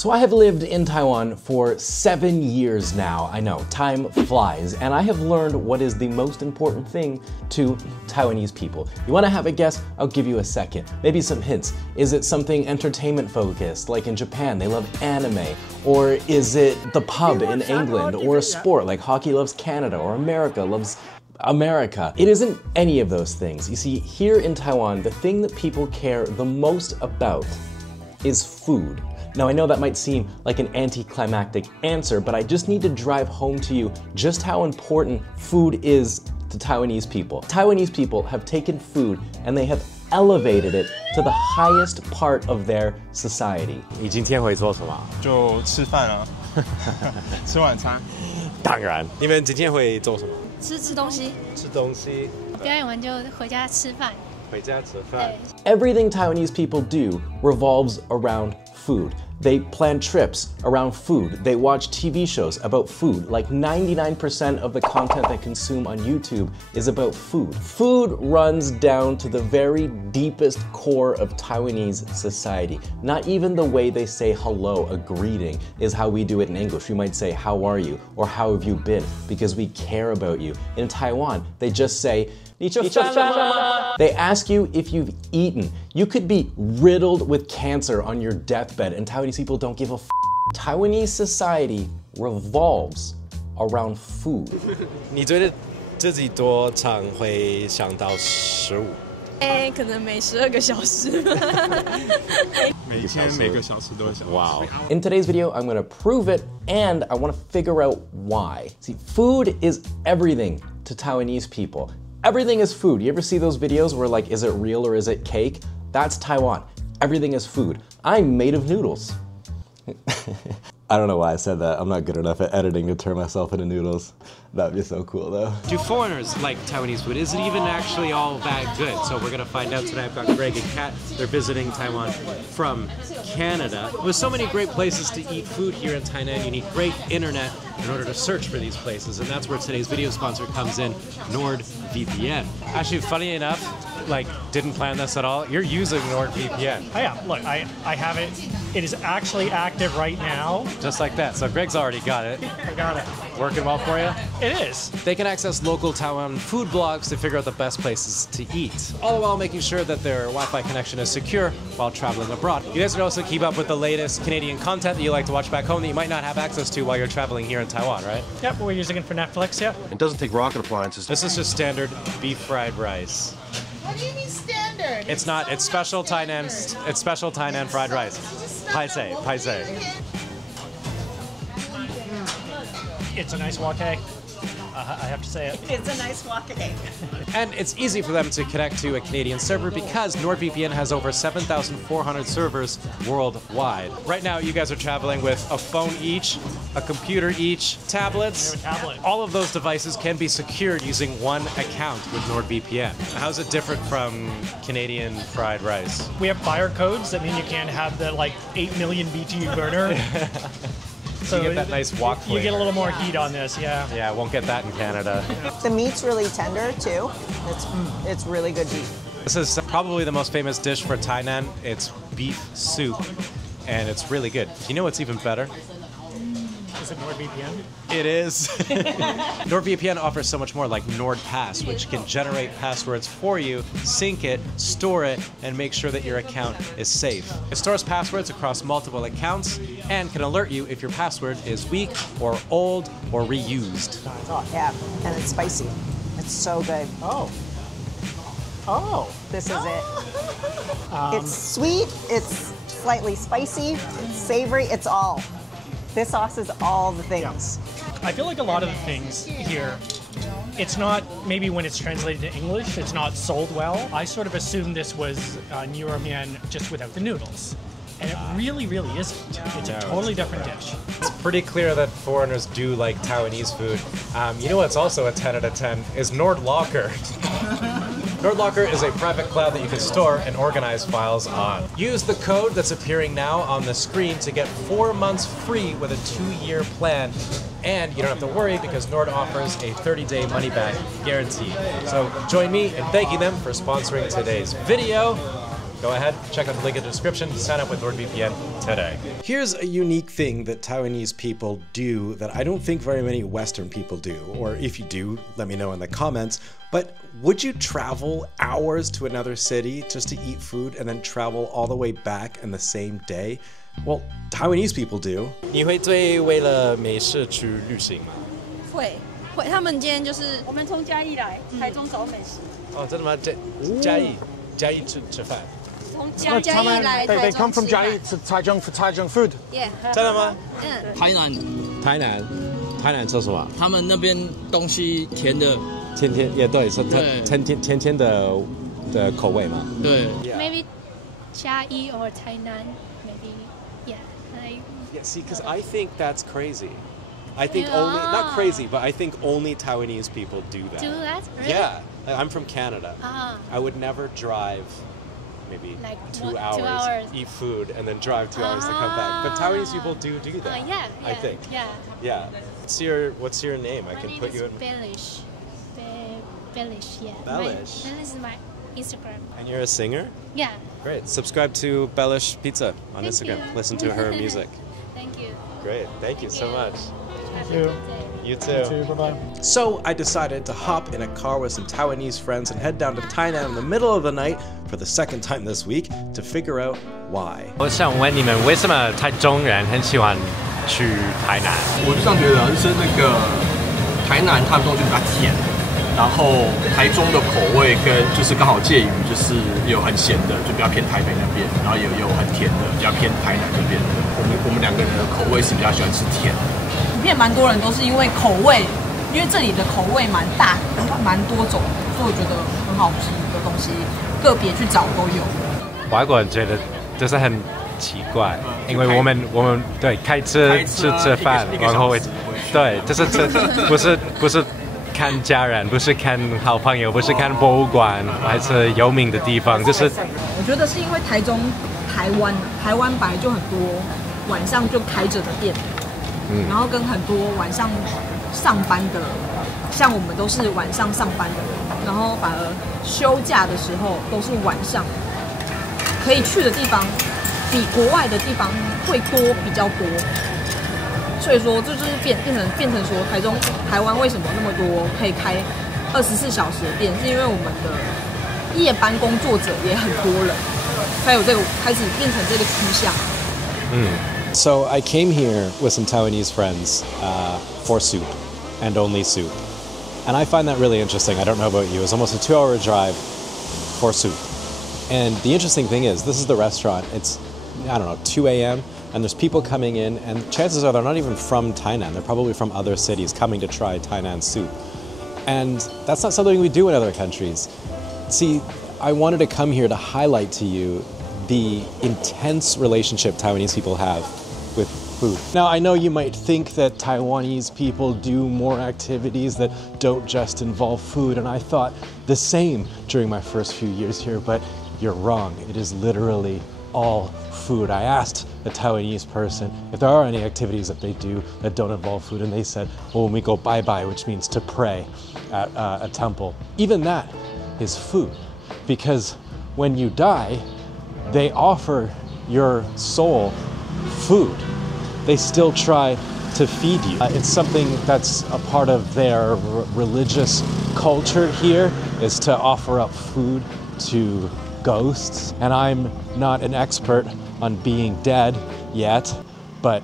So I have lived in Taiwan for 7 years now. I know, time flies, and I have learned what is the most important thing to Taiwanese people. You want to have a guess? I'll give you a second. Maybe some hints. Is it something entertainment focused, like in Japan, they love anime? Or is it the pub in England, or a sport, like hockey loves Canada, or America loves America? It isn't any of those things. You see, here in Taiwan, the thing that people care the most about is food. Now, I know that might seem like an anticlimactic answer, but I just need to drive home to you just how important food is to Taiwanese people. Taiwanese people have taken food and they have elevated it to the highest part of their society. 你今天会做什么？就吃饭啊，吃晚餐。当然。你们今天会做什么？吃东西。吃东西。表演完就回家吃饭。回家吃饭。Everything Taiwanese people do revolves around food. They plan trips around food. They watch TV shows about food. Like 99% of the content they consume on YouTube is about food. Food runs down to the very deepest core of Taiwanese society. Not even the way they say hello, a greeting, is how we do it in English. We might say, how are you? Or how have you been? Because we care about you. In Taiwan, they just say, they ask you if you've eaten. You could be riddled with cancer on your deathbed, and Taiwanese people don't give a f. Taiwanese society revolves around food. 你觉得自己多长会想到食物？可能每12个小时。每天每个小时都会想。Wow. In today's video, I'm gonna prove it, and I wanna figure out why. See, food is everything to Taiwanese people. Everything is food. You ever see those videos where like, is it real or is it cake? That's Taiwan. Everything is food. I'm made of noodles. I don't know why I said that. I'm not good enough at editing to turn myself into noodles. That'd be so cool though. Do foreigners like Taiwanese food? Is it even actually all that good? So we're gonna find out today. I've got Greg and Kat. They're visiting Taiwan from Canada. With so many great places to eat food here in Tainan, you need great internet in order to search for these places, and that's where today's video sponsor comes in, NordVPN. Actually, funny enough, like, didn't plan this at all. You're using NordVPN. I am. Look, I have it. It is actually active right now. Just like that. So Greg's already got it. I got it. Working well for you? It is. They can access local Taiwan food blogs to figure out the best places to eat, all the while making sure that their Wi-Fi connection is secure while traveling abroad. You guys can also keep up with the latest Canadian content that you like to watch back home that you might not have access to while you're traveling here in Taiwan, right? Yep, we're using it for Netflix, yeah. It doesn't take rocket appliances. This is just standard beef fried rice. What do you mean standard? It's not. It's special Tainan. It's special Tainan fried rice. Paise, paise. It's a nice wok. I have to say it. It's a nice wok. And it's easy for them to connect to a Canadian server because NordVPN has over 7,400 servers worldwide. Right now, you guys are traveling with a phone each, a computer each, tablets. All of those devices can be secured using one account with NordVPN. How's it different from Canadian fried rice? We have fire codes that mean you can't have the like 8 million BTU burner. So you get that nice wok flavor. You get a little more heat on this, yeah. Yeah, won't get that in Canada. The meat's really tender too. It's really good beef. This is probably the most famous dish for Tainan. It's beef soup, and it's really good. You know what's even better? Is it NordVPN? It is. NordVPN offers so much more, like NordPass, which can generate passwords for you, sync it, store it, and make sure that your account is safe. It stores passwords across multiple accounts and can alert you if your password is weak or old or reused. Yeah, and it's spicy. It's so good. Oh. This is it. It's sweet, it's slightly spicy, it's savory, it's all. This sauce is all the things. I feel like a lot of the things here, it's not, maybe when it's translated to English, it's not sold well. I sort of assumed this was imrachyen just without the noodles. And it really, really isn't. It's a totally different dish. It's pretty clear that foreigners do like Taiwanese food. You know what's also a 10 out of 10 is NordLocker. NordLocker is a private cloud that you can store and organize files on. Use the code that's appearing now on the screen to get 4 months free with a 2-year plan. And you don't have to worry because Nord offers a 30-day money-back guarantee. So join me in thanking them for sponsoring today's video. Go ahead, check out the link in the description, sign up with NordVPN today. Here's a unique thing that Taiwanese people do that I don't think very many Western people do, or if you do, let me know in the comments, but would you travel hours to another city just to eat food and then travel all the way back in the same day? Well, Taiwanese people do. 你会最为了美食去旅行吗？会，他们今天就是我们从嘉义来，台中找美食。哦，真的吗？嘉义吃饭。从嘉义来台中 They come from Jiayi to Taichung for Taichung food. Yeah. 真的吗？台南吃什么？他们那边东西甜的，甜也对，是甜的口味嘛。对。Maybe 嘉义 or Tainan, maybe. Yeah. Yeah, see, because I think that's crazy. I think only, not crazy, but I think only Taiwanese people do that. Do that? Really? Yeah, I'm from Canada. I would never drive maybe Like 2 2 hours, hours. eat food, and then drive 2 hours to come back. But Taiwanese people do that. Yeah. I think. Yeah. Yeah. What's your name? I can put you in. Bellish. Bellish, yeah. Bellish. This is my Instagram. And you're a singer? Yeah. Great. Subscribe to Bellish Pizza on Thank Instagram. you. Listen to her music. Thank you. Great. Thank you so much. Thank you. You too. Bye-bye. So I decided to hop in a car with some Taiwanese friends and head down to Tainan in the middle of the night for the second time this week to figure out why. 我想问你们，为什么台中人很喜欢去台南？我就这样觉得，就是那个台南它的东西比较甜，然后台中的口味跟就是刚好介于就是有很咸的，就比较偏台北那边，然后也有很甜的，比较偏台南这边。我们两个人的口味是比较喜欢吃甜的。普遍蛮多人都是因为口味，因为这里的口味蛮大，蛮多种，所以我觉得很好吃的东西，个别去找都有。外国人觉得就是很奇怪，因为我们对开车吃饭，然后对就是不是看家人，不是看好朋友，不是看博物馆，还是有名的地方，就是我觉得是因为台湾本来就很多晚上就开着的店，然后跟很多晚上上班的，像我们都是晚上上班的人，然后反而休假的时候都是晚上，可以去的地方比国外的地方会比较多，所以说这就是变成说台湾为什么那么多可以开24小时的店，是因为我们的夜班工作者也很多人，才有这个开始变成这个趋向。So I came here with some Taiwanese friends for soup and only soup. And I find that really interesting. I don't know about you. It's almost a 2-hour drive for soup. And the interesting thing is, this is the restaurant. It's, I don't know, 2 a.m. and there's people coming in, and chances are they're not even from Tainan. They're probably from other cities coming to try Tainan soup. And that's not something we do in other countries. See, I wanted to come here to highlight to you the intense relationship Taiwanese people have with food. Now, I know you might think that Taiwanese people do more activities that don't just involve food, and I thought the same during my first few years here, but you're wrong. It is literally all food. I asked a Taiwanese person if there are any activities that they do that don't involve food, and they said, well, when we go bye-bye, which means to pray at a temple, even that is food, because when you die, they offer your soul food. They still try to feed you. It's something that's a part of their religious culture here, is to offer up food to ghosts. And I'm not an expert on being dead yet, but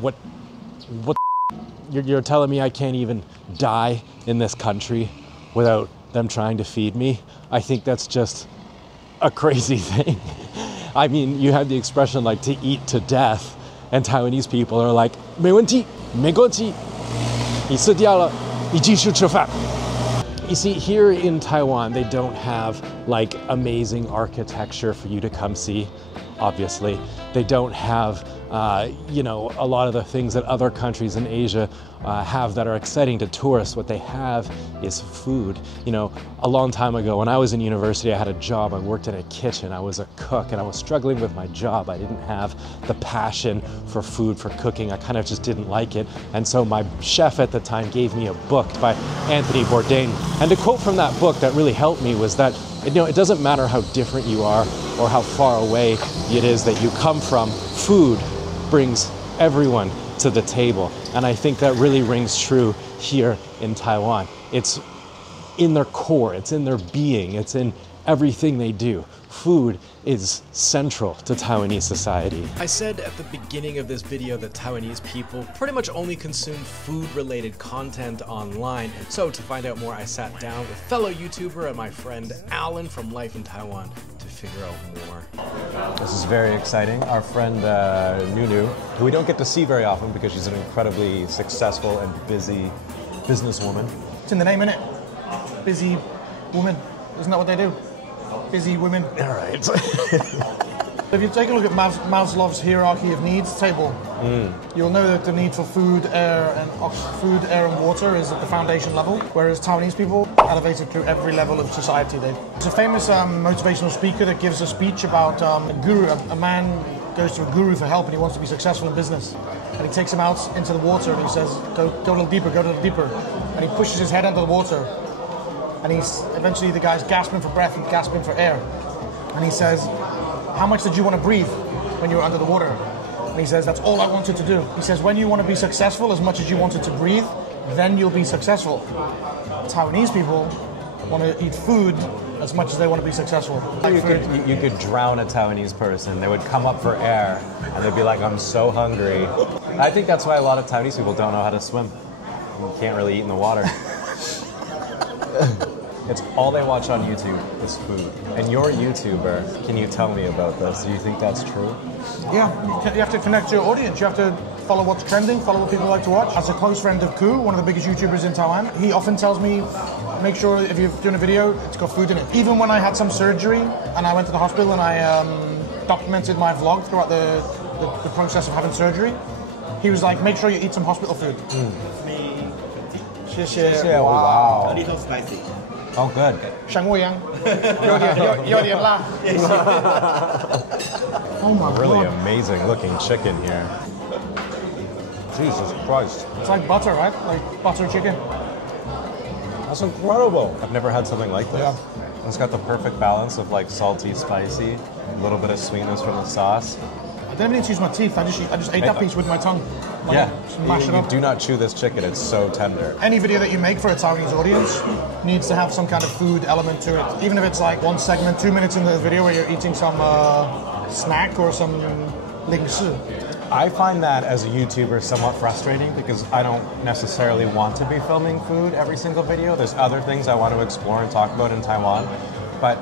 what you're telling me I can't even die in this country without them trying to feed me? I think that's just a crazy thing. I mean, you have the expression like to eat to death, and Taiwanese people are like, 没问题，没关系，你吃掉了，你继续吃饭。You see, here in Taiwan, they don't have like amazing architecture for you to come see, obviously. They don't have, you know, a lot of the things that other countries in Asia have that are exciting to tourists. What they have is food. You know, a long time ago, when I was in university, I had a job. I worked in a kitchen. I was a cook, and I was struggling with my job. I didn't have the passion for food, for cooking. I kind of just didn't like it. And so my chef at the time gave me a book by Anthony Bourdain. And a quote from that book that really helped me was that It doesn't matter how different you are or how far away it is that you come from, food brings everyone to the table. And I think that really rings true here in Taiwan. It's in their core, it's in their being, it's in everything they do. Food is central to Taiwanese society. I said at the beginning of this video that Taiwanese people pretty much only consume food-related content online. So to find out more, I sat down with fellow YouTuber and my friend Alan from Life in Taiwan to figure out more. This is very exciting. Our friend Nunu, who we don't get to see very often because she's an incredibly successful and busy businesswoman. It's in the name, innit? Busy woman. Isn't that what they do? Busy women. All right. If you take a look at Maslow's hierarchy of needs table, you'll know that the need for food, air, and water is at the foundation level, whereas Taiwanese people elevated through every level of society. There's a famous motivational speaker that gives a speech about a guru. A man goes to a guru for help and he wants to be successful in business. And he takes him out into the water and he says, go a little deeper, go a little deeper. And he pushes his head under the water. And eventually the guy's gasping for breath and gasping for air. And he says, how much did you want to breathe when you were under the water? And he says, that's all I wanted to do. He says, when you want to be successful as much as you wanted to breathe, then you'll be successful. Taiwanese people want to eat food as much as they want to be successful. You could drown a Taiwanese person. They would come up for air and they'd be like, I'm so hungry. I think that's why a lot of Taiwanese people don't know how to swim. You can't really eat in the water. It's all they watch on YouTube is food. And you're a YouTuber. Can you tell me about this? Do you think that's true? Yeah, you have to connect to your audience. You have to follow what's trending, follow what people like to watch. As a close friend of Ku, one of the biggest YouTubers in Taiwan, he often tells me, make sure if you're doing a video, it's got food in it. Even when I had some surgery and I went to the hospital and I documented my vlog throughout the process of having surgery, he was like, make sure you eat some hospital food. Wow. A little spicy. Oh, good. 像我一样，有点辣。Oh my really God. amazing looking chicken here. Jesus Christ. It's like butter, right? Like butter chicken. That's incredible. I've never had something like this. Yeah. It's got the perfect balance of like salty, spicy, a little bit of sweetness from the sauce. I didn't even use my teeth. I just ate that piece with my tongue. Yeah, Mash it up. you do not chew this chicken. It's so tender. Any video that you make for a Taiwanese audience needs to have some kind of food element to it. Even if it's like one segment, 2 minutes in the video where you're eating some snack or some 零食. I find that as a YouTuber somewhat frustrating because I don't necessarily want to be filming food every single video. There's other things I want to explore and talk about in Taiwan. But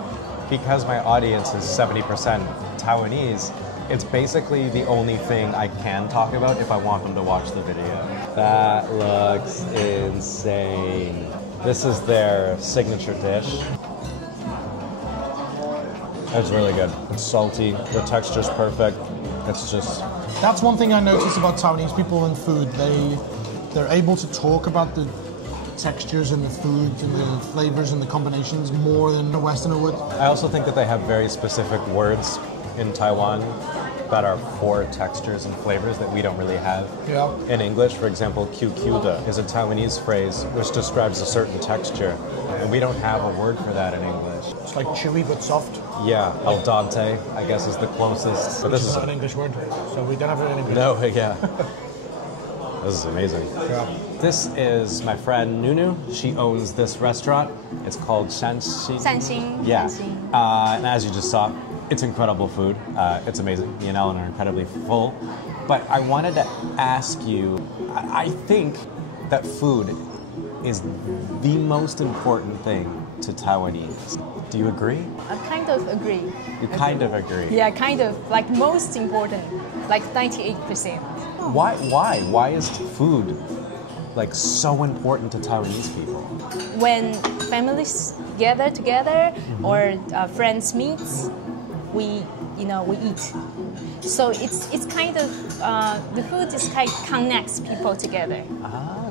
because my audience is 70% Taiwanese, it's basically the only thing I can talk about if I want them to watch the video. That looks insane. This is their signature dish. It's really good. It's salty, the texture's perfect. It's just... That's one thing I notice about Taiwanese people and food. They're able to talk about the textures and the foods and the flavors and the combinations more than a Westerner would. I also think that they have very specific words in Taiwan that are for textures and flavors that we don't really have. Yeah. In English, for example, QQda is a Taiwanese phrase which describes a certain texture, and we don't have a word for that in English. It's like chewy but soft. Yeah, al dente, I guess, is the closest. But this is not an English word, so we don't have it in English. No, yeah. This is amazing. Yeah. This is my friend Nunu. She owns this restaurant. It's called Shanxing. Sanxing. Yeah. And as you just saw, it's incredible food. It's amazing. Me and Ellen are incredibly full. But I wanted to ask you, I think that food is the most important thing to Taiwanese. Do you agree? I kind of agree. You kind of agree? Yeah, kind of. Like most important, like 98%. Why is food like so important to Taiwanese people? When families gather together or friends meet, we eat. So it's kind of the food is kind of connects people together.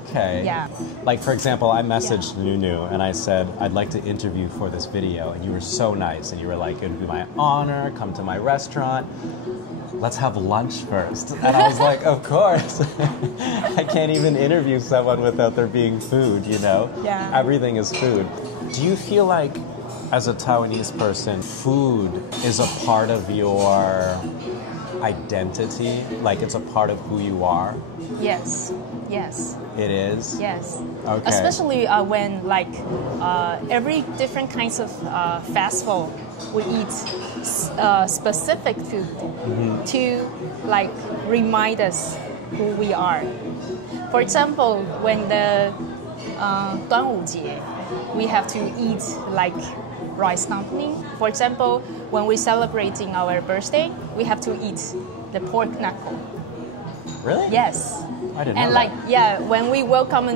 Okay. Yeah. Like for example, I messaged Nunu and I said I'd like to interview for this video, and you were so nice, and you were like, "It'd be my honor. Come to my restaurant. Let's have lunch first." And I was like, "Of course." I can't even interview someone without there being food. You know. Yeah. Everything is food. Do you feel like as a Taiwanese person, food is a part of your identity? Like it's a part of who you are? Yes, yes. It is? Yes. Okay. Especially when like every different kinds of festival, we eat specific food to like remind us who we are. For example, when the 端午节, we have to eat like rice dumpling. For example, when we're celebrating our birthday, we have to eat the pork knuckle. Really? Yes. I didn't know And that. like, yeah, when we welcome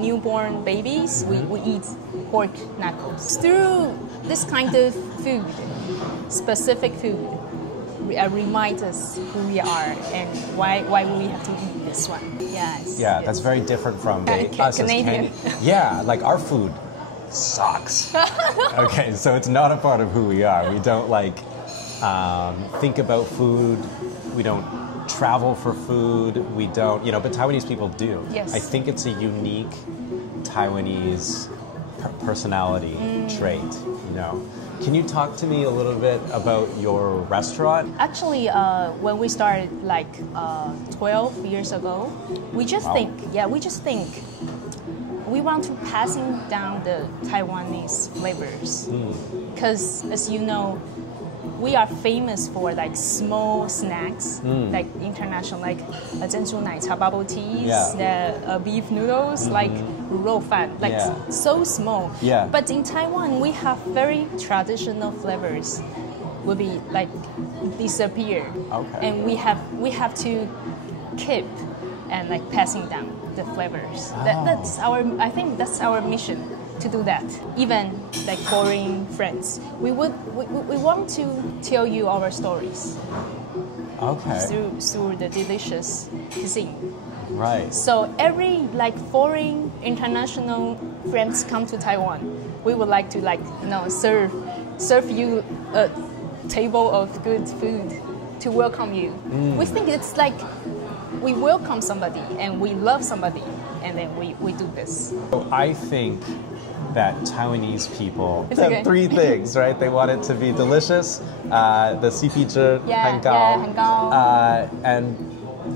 newborn babies, we eat pork knuckles. Through this kind of food, specific food, remind us who we are and why we have to eat this one. Yes. Yeah, that's very different from us as Canadian. Yeah, like our food sucks. Okay, so it's not a part of who we are. We don't like think about food. We don't travel for food. We don't, but Taiwanese people do. Yes. I think it's a unique Taiwanese personality trait, Can you talk to me a little bit about your restaurant? Actually, when we started like 12 years ago, we just think we want to passing down the Taiwanese flavors. Because as you know, we are famous for like small snacks, like international, like珍珠奶茶bubble teas, the beef noodles, like 卤肉饭, like so small. Yeah. But in Taiwan, we have very traditional flavors. Will be like disappear, and we have to keep and like passing down the flavors. That's I think that's our mission. To do that, even like foreign friends, we want to tell you our stories. Okay. Through the delicious cuisine. Right. So every like foreign international friends come to Taiwan, we would like to serve you a table of good food to welcome you. We think it's like we welcome somebody and we love somebody, and then we do this. So I think that Taiwanese people have three things, right? They want it to be delicious, the CP 值很高, and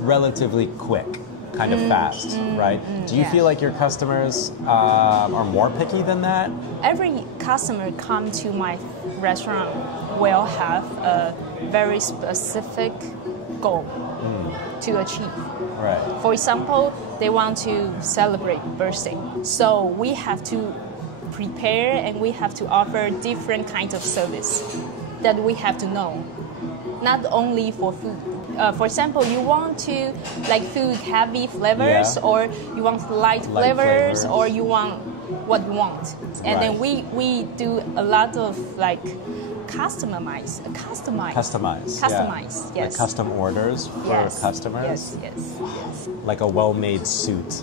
relatively quick, kind of fast, right? Do you feel like your customers are more picky than that? Every customer come to my restaurant will have a very specific goal to achieve. Right. For example, they want to celebrate birthday, so we have to prepare and we have to offer different kinds of service that we have to know, not only for food. For example, you want to like food heavy flavors, or you want light flavors, or you want what you want, and then we do a lot of like customize, yes. Like custom orders for customers. Yes. Like a well-made suit,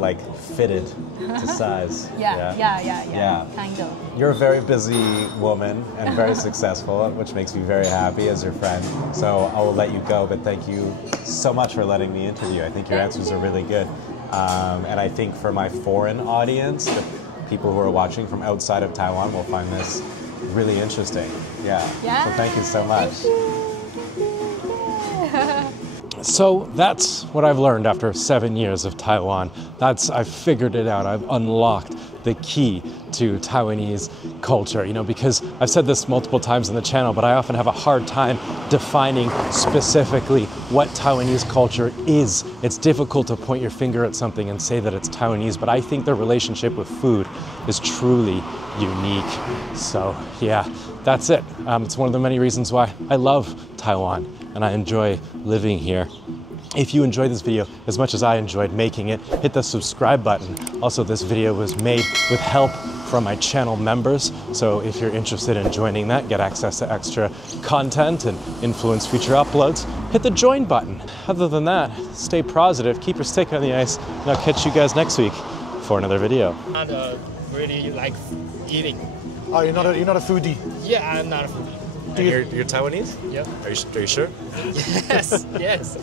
like fitted to size. Yeah, kind of. You're a very busy woman and very successful, which makes me very happy as your friend. So I will let you go, but thank you so much for letting me interview. I think your answers are really good. And I think for my foreign audience, the people who are watching from outside of Taiwan will find this really interesting. Yeah. So thank you so much. So that's what I've learned after 7 years of Taiwan. I've figured it out. I've unlocked the key to Taiwanese culture, because I've said this multiple times on the channel, but I often have a hard time defining specifically what Taiwanese culture is. It's difficult to point your finger at something and say that it's Taiwanese, but I think their relationship with food is truly unique. So yeah, that's it. It's one of the many reasons why I love Taiwan and I enjoy living here. If you enjoyed this video as much as I enjoyed making it, hit the subscribe button. Also, this video was made with help from my channel members, so if you're interested in joining that, get access to extra content and influence future uploads, hit the join button. Other than that, stay positive, keep your stick on the ice, and I'll catch you guys next week for another video. Not really like eating. Oh, you're not a foodie? Yeah, I'm not a foodie. You're Taiwanese? Yeah. Are you sure? Yes.